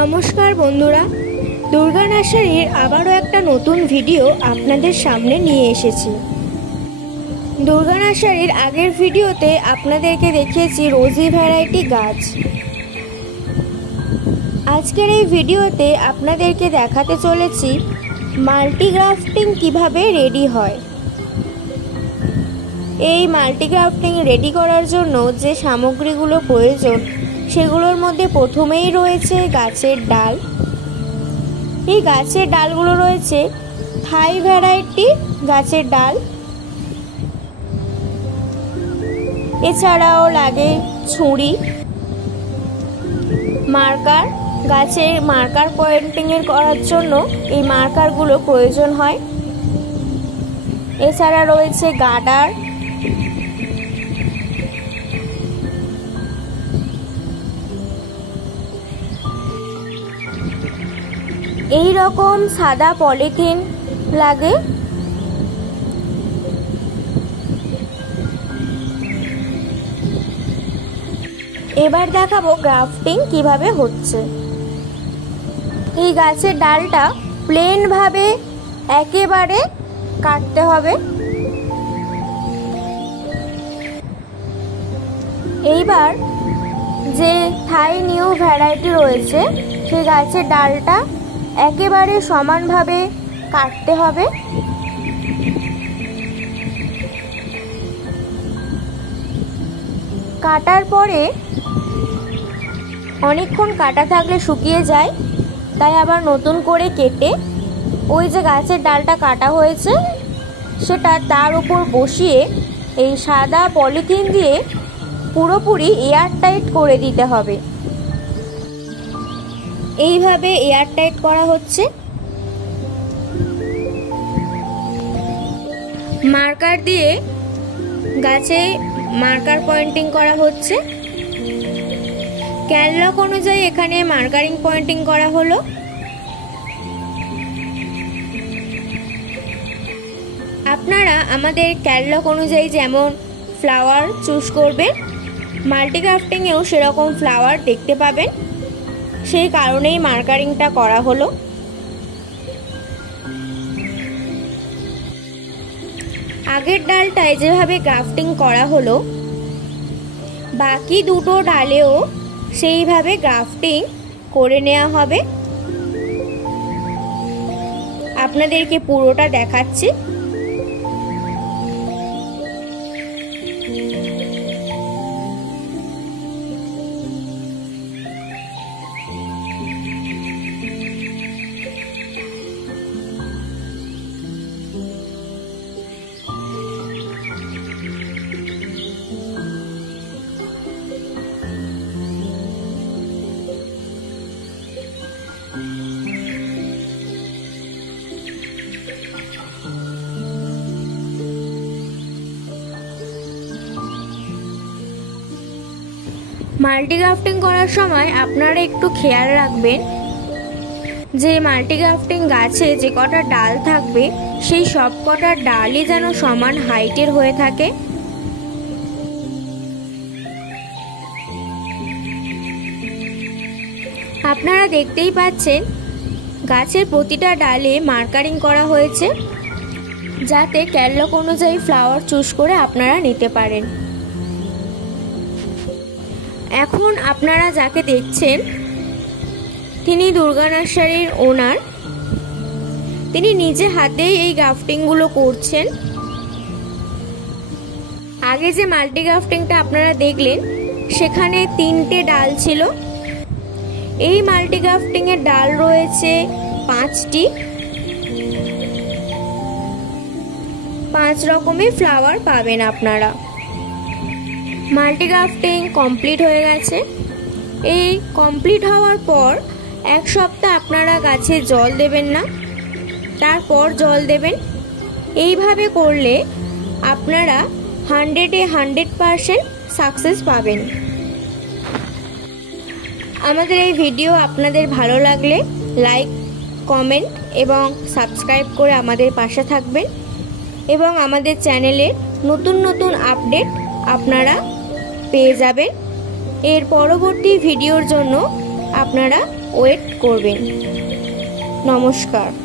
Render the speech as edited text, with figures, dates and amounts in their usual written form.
নমস্কার বন্ধুরা, দুর্গা নার্সারির আবারও একটা নতুন ভিডিও আপনাদের সামনে নিয়ে এসেছি। দুর্গা নার্সারির আগের ভিডিওতে আপনাদেরকে দেখিয়েছি রোজি ভ্যারাইটি গাছ। আজকের এই ভিডিওতে আপনাদেরকে দেখাতে চলেছি মাল্টিগ্রাফটিং কিভাবে রেডি হয়। এই মাল্টিগ্রাফটিং রেডি করার জন্য যে সামগ্রীগুলো প্রয়োজন সেগুলোর মধ্যে প্রথমেই রয়েছে গাছের ডাল। এই গাছের ডালগুলো রয়েছে থাই ভ্যারাইটি গাছের ডাল। এছাড়াও লাগে ছুরি, মার্কার। গাছের মার্কার পয়েন্টিং করার জন্য এই মার্কারগুলো প্রয়োজন হয়। এছাড়া রয়েছে গার্ডার, এই রকম সাদা পলিথিন লাগে। এবার দেখাবো গ্রাফটিং কিভাবে হচ্ছে। এই গাছের ডালটা প্লেন ভাবে একেবারে কাটতে হবে। এইবার যে থাই নিউ ভ্যারাইটি রয়েছে সেই গাছের ডালটা একেবারে সমানভাবে কাটতে হবে। কাটার পরে অনেকক্ষণ কাটা থাকলে শুকিয়ে যায়, তাই আবার নতুন করে কেটে ওই যে গাছের ডালটা কাটা হয়েছে সেটা তার উপর বসিয়ে এই সাদা পলিথিন দিয়ে পুরোপুরি এয়ারটাইট করে দিতে হবে। এইভাবে এয়ারটাইট করা হচ্ছে। মার্কার দিয়ে গাছে মার্কার পয়েন্টিং করা হচ্ছে। ক্যানলক অনুযায়ী এখানে মার্কারিং পয়েন্টিং করা হলো। আপনারা আমাদের ক্যানলক অনুযায়ী যেমন ফ্লাওয়ার চুজ করবেন, মাল্টিগ্রাফটিংয়েও সেরকম ফ্লাওয়ার দেখতে পাবেন, সেই কারণেই মার্কারিংটা করা হলো। আগের ডালটায় যেভাবে গ্রাফটিং করা হলো বাকি দুটো ডালেও সেইভাবে গ্রাফটিং করে নেওয়া হবে। আপনাদেরকে পুরোটা দেখাচ্ছি। মাল্টিগ্রাফটিং করার সময় আপনারা একটু খেয়াল রাখবেন যে মাল্টিগ্রাফটিং গাছে যে কটা ডাল থাকবে সেই সব কটা ডালই যেন সমান হাইটের হয়ে থাকে। আপনারা দেখতেই পাচ্ছেন গাছের প্রতিটা ডালে মার্কারিং করা হয়েছে যাতে ক্যানলক অনুযায়ী ফ্লাওয়ার চুজ করে আপনারা নিতে পারেন। এখন আপনারা যাকে দেখছেন তিনি দুর্গা নার্সারির ওনার। তিনি নিজে হাতেই এই গ্রাফটিংগুলো করছেন। আগে যে মাল্টিগ্রাফটিংটা আপনারা দেখলেন সেখানে 3টে ডাল ছিল। এই মাল্টিগ্রাফটিংয়ের ডাল রয়েছে 5টি। 5 রকমের ফ্লাওয়ার পাবেন আপনারা। মাল্টিগ্রাফটিং কমপ্লিট হয়ে গেছে। এই কমপ্লিট হওয়ার পর 1 সপ্তাহ আপনারা গাছে জল দেবেন না, তারপর জল দেবেন। এইভাবে করলে আপনারা 100% সাকসেস পাবেন। আমাদের এই ভিডিও আপনাদের ভালো লাগলে লাইক, কমেন্ট এবং সাবস্ক্রাইব করে আমাদের পাশে থাকবেন এবং আমাদের চ্যানেলে নতুন নতুন আপডেট আপনারা পেয়ে যাবেন। এর পরবর্তী ভিডিওর জন্য আপনারা ওয়েট করবেন। নমস্কার।